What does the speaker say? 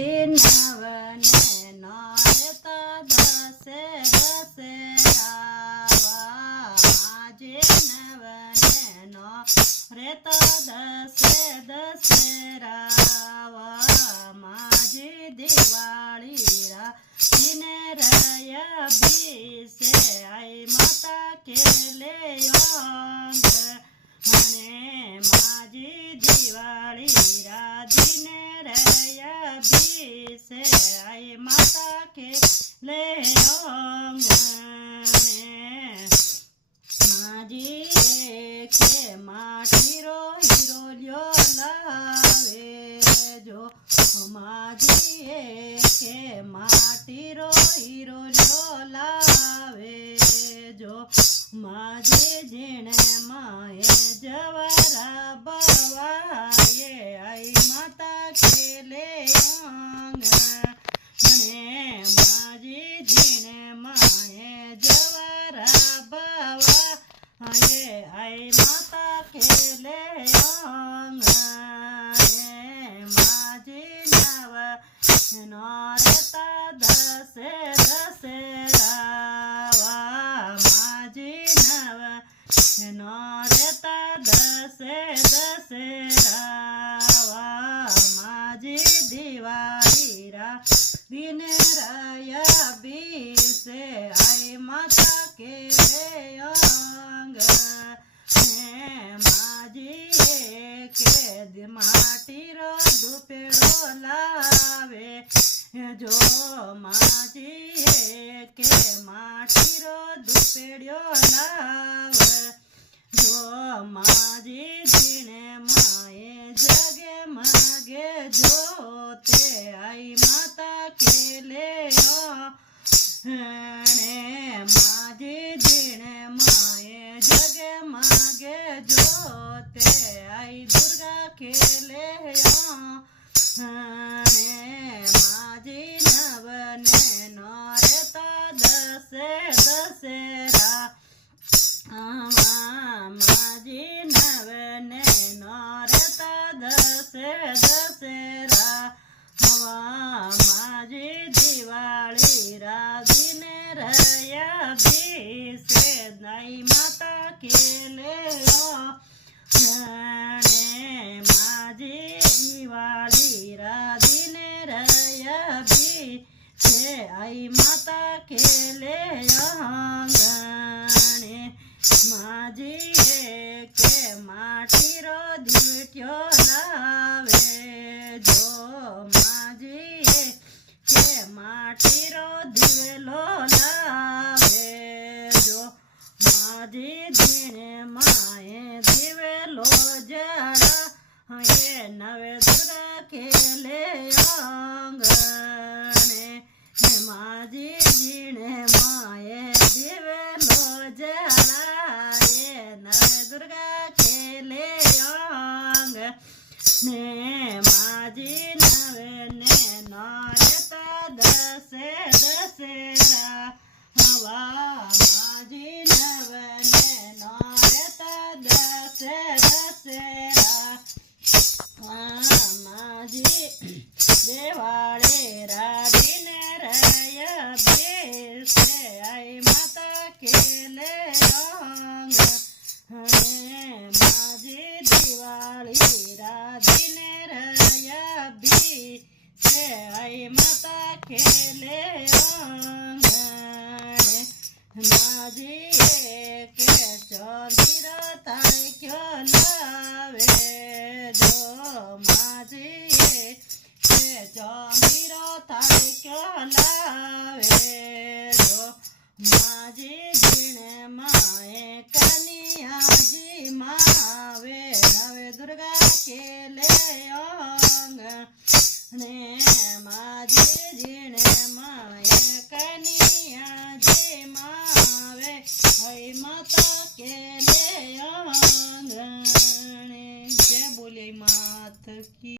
नवने नायत दसे दसेरावा माजे नवने नायत दसे दसेरावा माजी दिवाली रा दिने रया बीसे आई माता के ले अंग हने माजी दिवाली रा दिने रया बीसे आई माता के ले अंगने माजी के माटीरो हीरो ल्यो लावे जो माजी के माटीरो हीरो ल्यो लावे जो माजी जीणे माए जवरा बवाये आई माता के ले आंगणे माजी जीणे माए जवरा बवाये आई माता के ले आंगणे माजी नव नौरता दसे दसेरावा माजी नव नौरता दसे दसेरावा माजी दिवाली रा दिन रया बीसे आई माता के अंग माजी के माटीरो दुपेड़ो लावे जो माजी के माटीरो दुपेड़ो लावे जो माजी जीने माए जगे मगे जोते आई माता के ले माजी जीने माए जगे मगे जोते आई दुर्गा के ले माजी नवने नौरता दसे दसेरा माजी नवने नौरता दसे दसेरा माजी दिवाली रा दिने रया बीसे नई माता के ले माजी दिवाली रा दिने रया बीसे आई माता के ले आंगणे माजी के माटीरो दिवट्यो लावे जो माजी के माटीरो दिवेलो लावे जो माजी दिने माए दिवेलो जड़ा ये नवे दुर्गा के ले आंगणे माजी जीने माए दिवेलो जड़ा ये नवे दुर्गा के ले आंगणे माजी नवे ने नौरता दसे दसेरा हवा माजी नवे ने नौरता दसे दसेरा माजी देवाले रा दिने रया बीसे आई माता के ले आंगणे माजी दिवाली रा दिने रया बीसे आई माता के ले आंगणे माजी के चौधीरो तारीख्यो लावे जो माजी के चौधीरो तारीख्यो लावे जो माजी जीणे माए कनियाजी मावे नवे दुर्गा के ले आंगणे माजी जीणे माए कनियाजी मावे हई माता के ले आंगणे जय बोले मात की।